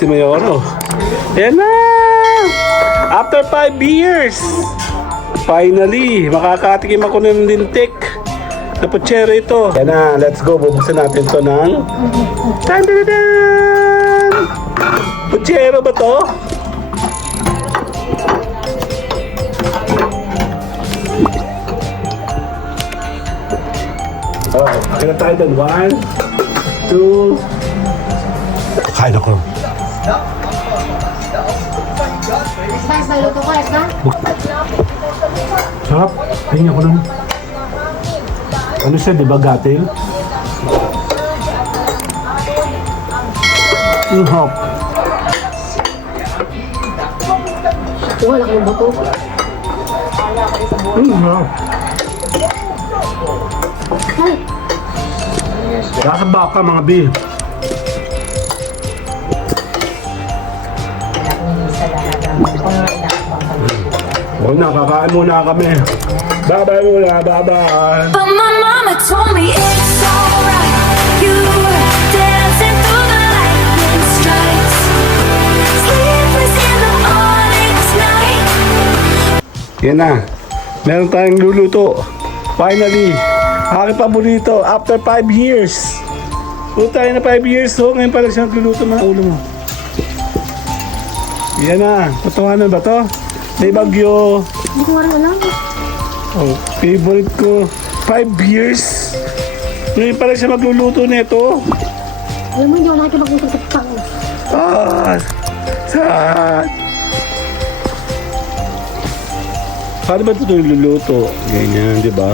si Mayoro. Yan na! After 5 years, finally, makakatikim ako ng lintik na putsero ito. Yan na, let's go. Bubuksan natin ito ng... Tan-dan-dan! Putsero ba to? Oh, kaya tayo doon. 1, 2... Kain ako. Spice na luto ko, Esna? Sarap. Tingnan ko naman. Ano siya, di ba, gatil? Hop. Wala kang buto. Hop. Ay, Nasa baka, mga bi. Oh, nakakain muna kami. Bye-bye muna, bye-bye. But my mama told me it's alright. You were dancing through the lightning strikes. Sleepless in the morning tonight. Yan na. Meron tayong luluto. Finally. Aking paborito. After 5 years. Puto tayo na 5 years. So, ngayon pala siya nagluluto ng ulo mo. Yan na. Patawanan ba to? May bagyo. hindi ko rin alam. Oh, favorite ko. 5 years. Ngayon pala siya magluluto nito. Alam mo, hindi ako nakikipag-usap sa tao. Saan? Paano ba ito luluto? Ganyan, di ba?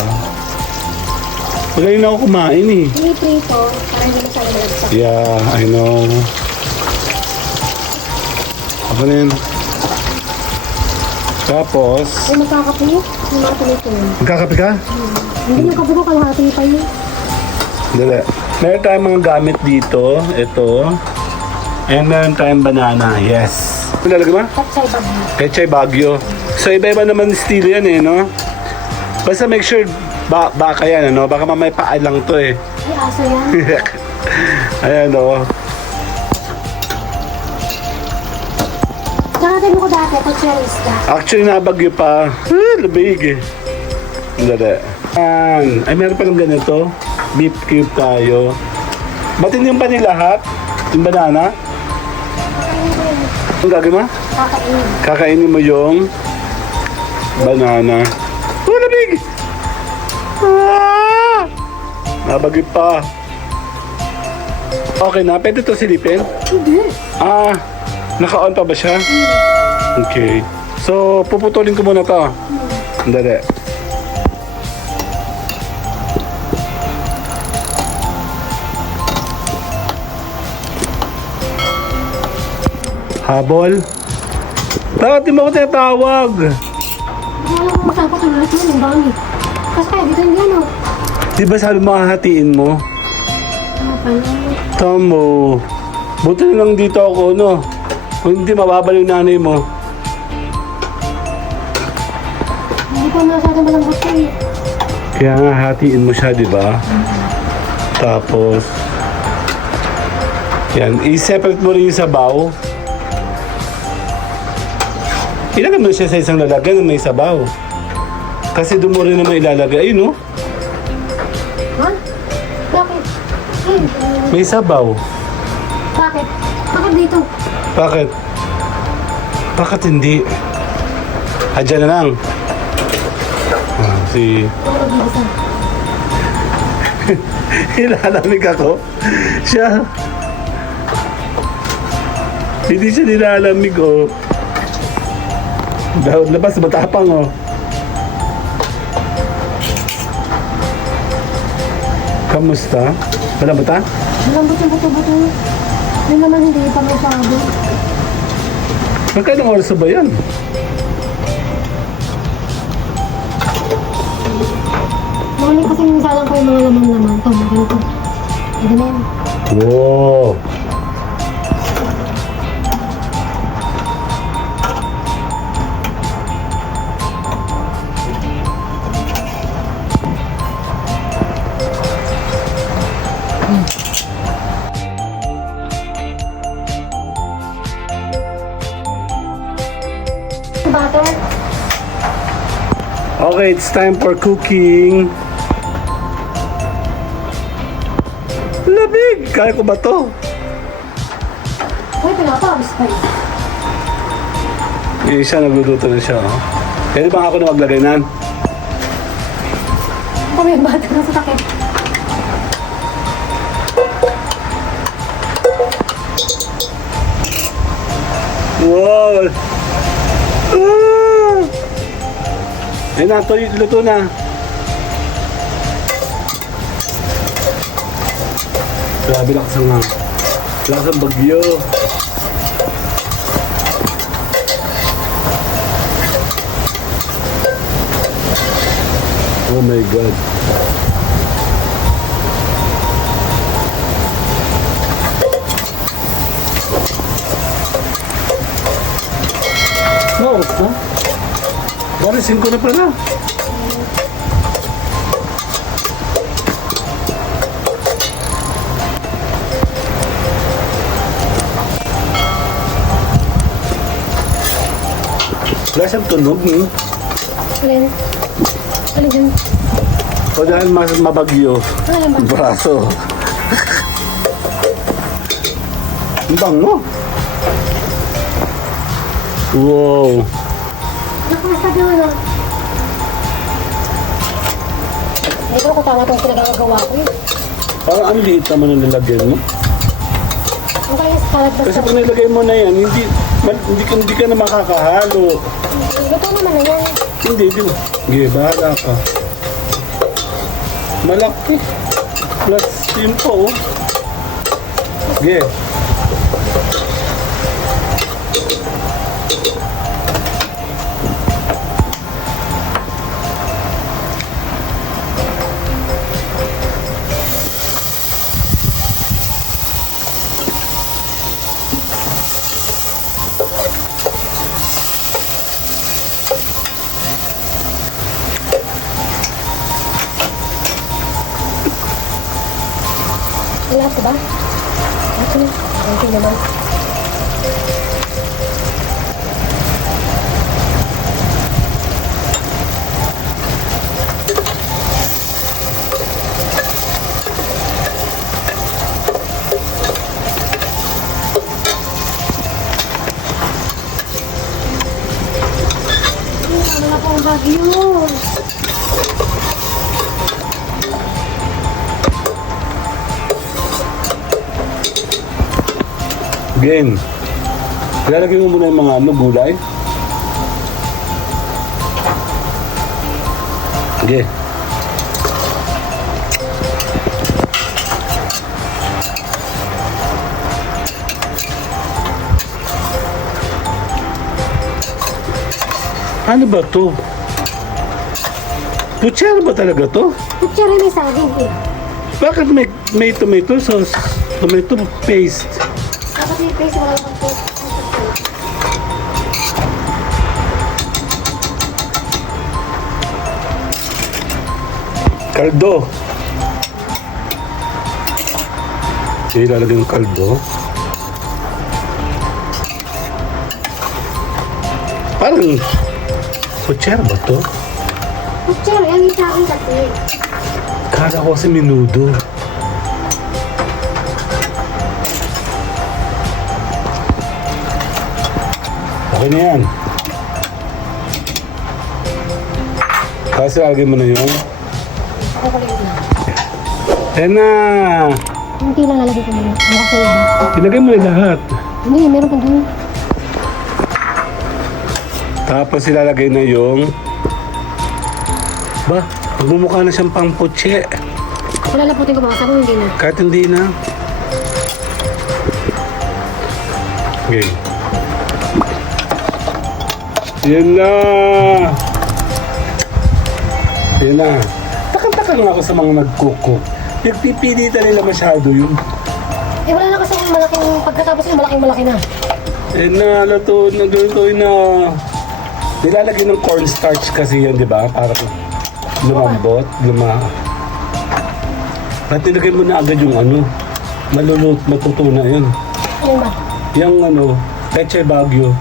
Magaling na ako kumain eh. Piniprito, para hindi masyado malagsak. Yeah, I know. Ako na yun. Tapos, Ay, magkakape. Yung mga tuloy-tuloy. magkakape ka? Hindi yung kape ko, kalahati pa yun. Dali. Meron tayong mga gamit dito. Ito. And meron tayong banana. Yes. Ano lalagay mo? Tapsay bagyo. Pechay Bagyo. So iba-iba naman estilo yan eh, no? Basta make sure baka yan, ano? Baka mamay paa lang to eh. Ay, aso yan. Ayan, no? Kakatin mo ko dati, pag-cherries ka. Actually, nabagyo pa. Labig eh. Dali. Ay, meron pa ng ganito. Beef cube tayo. Batin yung pa ni lahat? Yung banana? Ang gagawin mo? Kakainin. Kakainin mo yung banana. Labig! Nabagyo pa. Okay na, pwede to silipin? Hindi. Naka-on pa ba siya? Okay. So, puputulin ko muna to. Dali. Habol? Bakit di mo ako tinatawag? Wala mo saan ko tuloy ko yung bangin. Kasi kaya dito yung gano'n. Di ba sabi mo hahatiin mo? Ano pala? Tamo. Buti na lang dito ako, no? Kung hindi, mababal yung nanay mo. Hindi ko masyado malambot ko eh. Kaya nga, hatiin mo siya, di ba? Tapos, yan, i-separate mo rin yung sabaw. Ilagay mo siya sa isang lalagyan na may sabaw. Kasi doon mo rin naman ilalagay, no? Ha? Bakit? Ay, May sabaw. bakit? Bakit dito? Bakit? Bakit hindi? Hadyan na lang. Si... Ako nag-ibisa. Ilalamig ako. Siya. Hindi siya nilalamig, oh. Labas, matapang, oh. Kamusta? Malambot, ha? Malambot yung buto-buto. Yun naman hindi pa masyado. Magkano oras ba yan? Mahuli kasi minsan lang ko yung mga laman-laman. Ito, ganito. Ito na yan. Wow! the butter. Okay, it's time for cooking. Lamig! Kaya ko ba to? Uy, pinapawis pa yun. Yung isa nagluluto na siya. Oh. Pwede ba ako na maglagay nan? Kami yung butter na sa takip. Wow! Ayun na, ito luto na. Grabe lakas ang bagyo. Oh my God. No, oras na. Bali, 5 na pala. Wala siyang tunog, Alin? Alin dyan? O dahil mas mabagyo. Alin ba? Braso. Ang bango. Wow. Nakamasad naman ah. Ito ko tama itong pinagagawa ko eh. Parang ang liit naman ang nilagyan mo. Ang kaya salad ba Kasi sa... kung nilagay mo na yan, hindi ka na makakahalo. Ito naman na yan. Hindi, di ba? Sige, bahala ka. Malaki. Plus yun po, oh. Sige. Lahat ba? Ito na. Okay naman. Ano na po ang bagyo? Again. Ilalagay mo muna yung mga gulay. Sige. Ano ba to? Putsero ba talaga to? Kutsara may saging eh. Bakit may tomato sauce? Tomato paste. Dapat may place wala lang po. Kaldo. Sige, ilalagay yung kaldo. Parang kutsara ba to? Kutsara, yan yung saging kasi. Kala ko kasi minudo. Okay na yan. Kasi lagay mo na yun. Ako ko lang. Ayan na. Hindi lang lalagay ko muna. Ano kasi yun? Ilagay mo na lahat. Hindi, meron pa doon. Tapos ilalagay na yung... Ba, magmumukha na siyang pangputse. Lalaputin ko baka sabi hindi na. Kahit hindi na. Okay. Yan na. Yan na. Takang-taka nga ako sa mga nagkukok. Nagpipilitan nila masyado yun. Eh wala na kasi yung malaking, pagkatapos yung malaki na. Yan na, naglutuin na. Nilalagay ng cornstarch kasi yan, di ba? Para lumambot, At nilagay mo na agad yung ano, matuto na yun. Yan ba? Yung ano, Peche Baguio.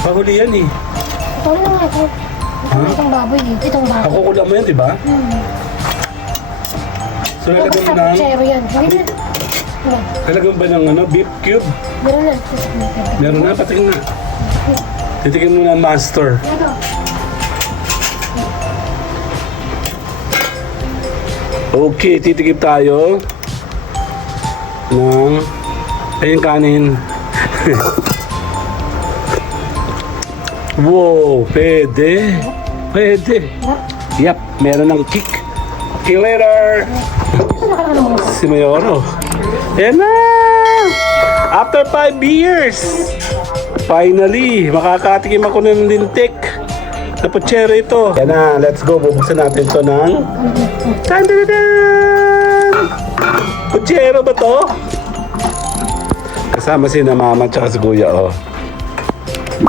Pahuli yan eh. Ito na nga ito. Itong baboy eh. Itong baboy. Ako kulang mo yan, di ba? So, Tapos lalagyan mo sa ng... puchero yan. Ganyan. Diba? Lalagyan mo ba ng ano, beef cube? Meron na. Meron na, patingin na. Titikin mo na master. Ito. Okay, titikim tayo ng ayun kanin. Wow, pwede. Pwede. Yep, meron ng kick. Okay, later. Si Mayoro. Yan na! After 5 years, finally, makakatikim ako ng lintik. Na puchero ito. Yan na, let's go. Bubuksan natin ito ng... Tan-dan-dan! Puchero ba to? Kasama si na mama at si kuya, oh.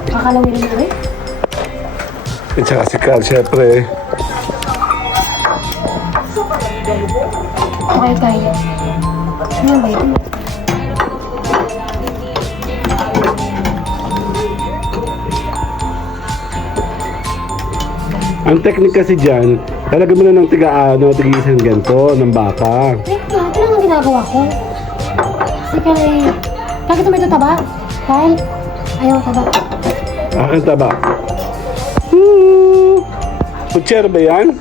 Kakalawin na rin. At saka si Carl, syempre. Okay, kaya. Ano ba ito? Ang technique kasi dyan, talaga mo na ng tiga-isang ganito, ng baka. Ito lang ang ginagawa ko. Kasi kaya... Bakit may taba? Kahit... Ayaw taba. Akin taba. Puchero ba yan?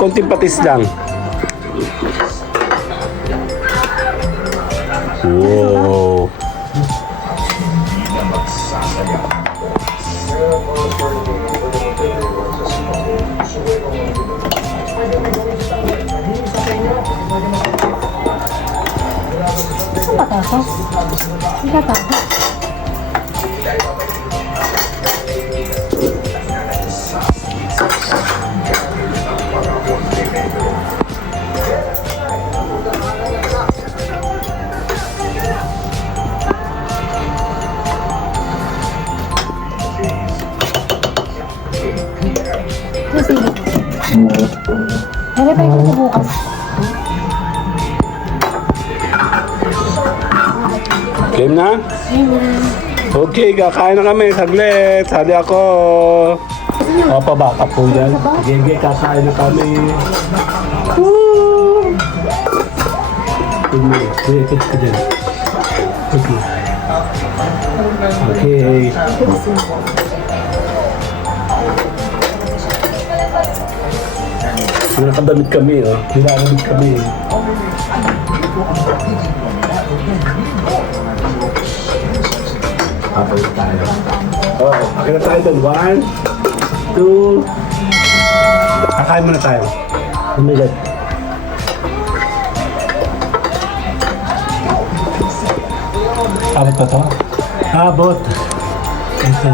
Konting patis lang. Wow. Saan patatas? Hindi patatas. Kasi, ano pa yung ito bukas? Game na? Okay, kakain na kami. Saglit. Sali ako. Opa, baka po yan. Sige, kakain na kami. Woo! Sige, ikot ka dyan. Okay. Okay. Nakadamit kami, oh. Nilalamit kami. Papalit tayo. Oh, akin na tayo doon. 1, 2. Kakain muna tayo. Oh my God. Abot pa to? Abot. Ito.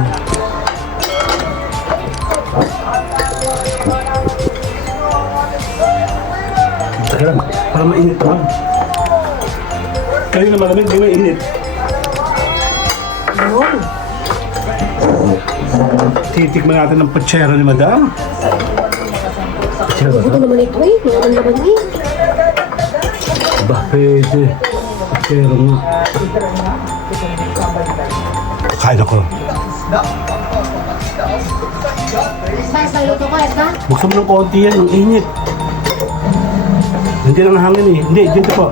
Teka lang, para mainit lang. Kayo na malamig, di mainit. Titikman natin ng puchero ni Madam. Puchero ba Ito ito? naman ito eh. Mga laban eh. Ba, pwede. Puchero nga. Kain ako. Sa luto ko, Esma? Buksan mo ng konti yan, ang init. Hindi lang hangin eh. Hindi, dito po.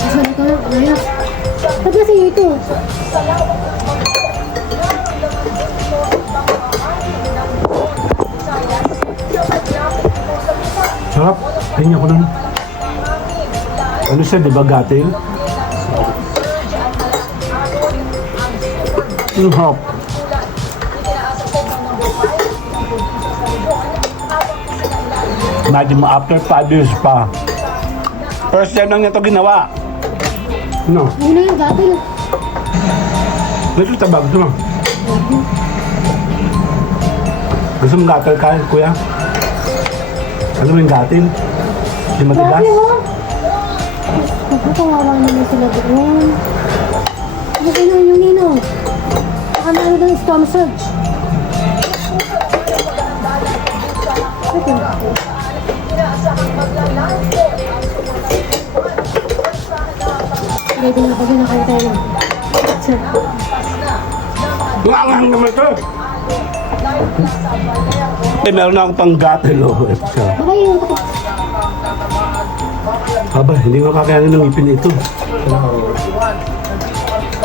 Esma, dito na. Ayos. Ba't na sa'yo ito? Sarap. Tingnan ko nun. Ano siya, di ba gatil? Ang hop. Imagine mo, after 5 years pa. First time lang niya ito ginawa. No. Yun na yung gatil. Gusto tabag, gusto mo? Gusto mong gatil ka, kuya? Ano mo yung gatil? Yung matigas? Grabe oh. Kawawa naman sila doon. Ano kayo yung ninong? Baka meron doon storm surge. Ito. Ready na pag nakaya tayo. Sir. Maanghang naman to. Eh, meron na akong pang-gatelo. Babay yung kapit. Aba, hindi nga kakayanin ng ngipin ito.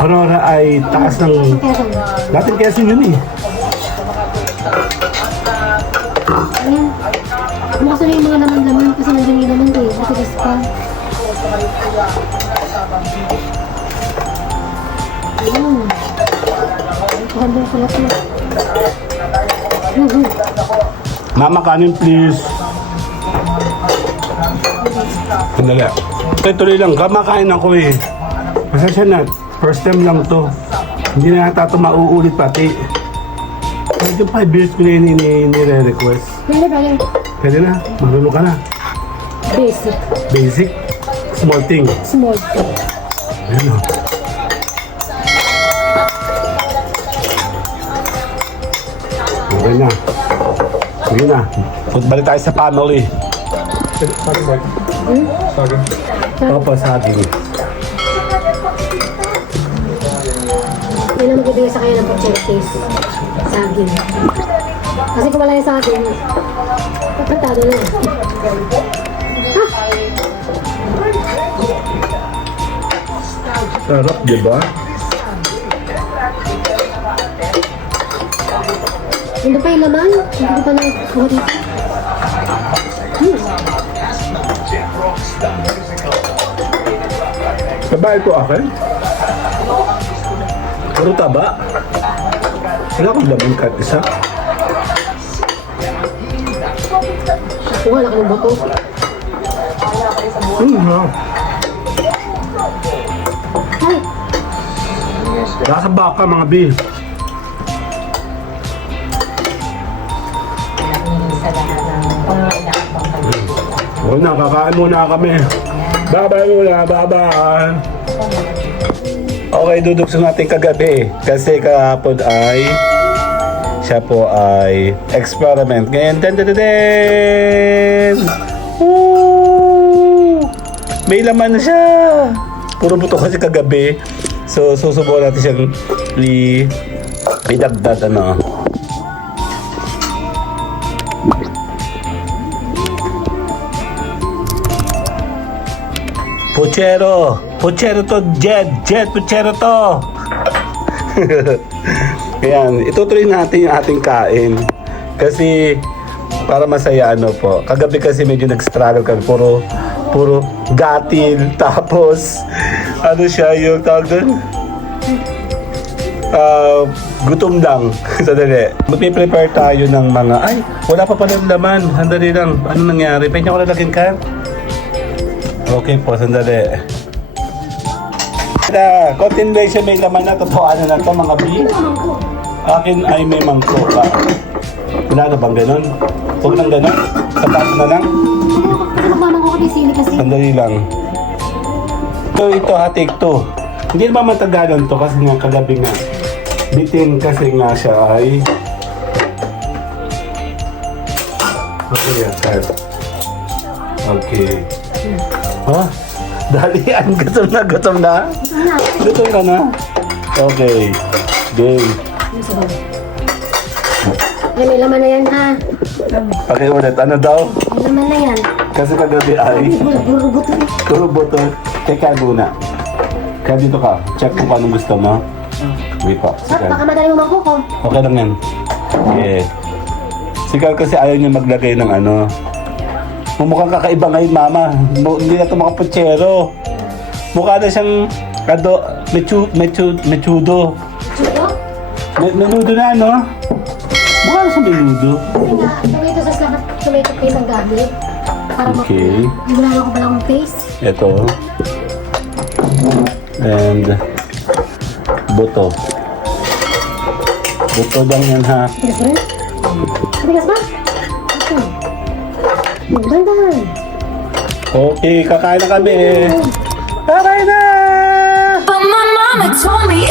Aurora ay taas ng... Quezon. Latin Quezon yun eh. Ayan. Bukas na yung mga laman-laman kasi nandiyan yung laman ko eh. Matigas pa. Ayan. Handong sulat na. Mama, kanin please. Sandali. Tuloy lang, kamakain ako eh. Pasensya na, first time lang to. Hindi na yata ito mauulit pati. Kahit yung 5 years ko na yun nire-request. Pwede. Pwede na, marunong ka na. Basic. Basic, small thing. Small thing. Ayan o. Okay na. Sige na. Balik tayo sa family. Papa, saging. Yan ang magbibigay sa kanya ng purchase. Saging. Kasi kung wala yung saging, patado na. Sarap, di ba? Hindi pa yung laman. Hindi ko pa nakuha dito. Babae ko akin? Puro taba? Wala akong laman kahit isa. Kuha na ka ng bato. Ha? Ay! Nasa baka mga B. Oo na, kakain muna kami. Bye-bye muna, bye-bye. Okay, duduksan natin kagabi. Kasi kahapon ay siya po ay experiment. Ngayon, Woo! May laman na siya. Puro buto kasi kagabi. So, susubukan natin siyang idagdag, ano. Puchero! Puchero to, Jed! Jed, puchero to! Ayan, itutuloy natin yung ating kain. Kasi, para masaya, ano po. Kagabi kasi medyo nag-struggle kami. Puro gatil. Tapos, ano siya yung tawag doon? Gutom lang. Sandali. Magpiprepare tayo ng mga... Ay, wala pa pala laman. Sandali lang. Ano nangyari? Pwede ko lalagyan ka? Okay po, sandali. Continuation, may laman na. Totoo ano na to mga B? Akin ay may mangko ka. Wala na bang ganun? Huwag nang ganun? Sapato na lang? Magmamang ko kami sili kasi. Sandali lang. Ito ha, take two. Hindi naman matagalan to kasi nga kagabi nga. Bitin kasi nga siya ay... Okay, yes, okay. Ha? Dalian, gutom na, gutom na? Gutom ka na? Okay. Game. Ay, may laman na yan ha. Okay, ulit. Ano daw? May laman na yan. Kasi kagabi ay... Puro buto. Puro boto. Teka muna. Kaya dito ka. Check kung anong gusto mo. Wait pa. Baka Sikal. madali mo mangkuko. Okay lang yan. Yeah. Sikal kasi ayaw niya maglagay ng ano. Mukhang kakaiba ngayon, mama. Hindi na ito mga putsero. Mukha na siyang mechudo. Chuto? Menudo na, no? Mukha na siyang menudo. Kasi nga, tomato sauce lahat, tomato paste ang gamit. Para Okay. wala ko palang paste. Ito. And buto. Buto lang yan, ha? Tigas ba rin? Tigas ba? Ito. Dandan. Okay, kakain na kami. Kakain na! But my mama told me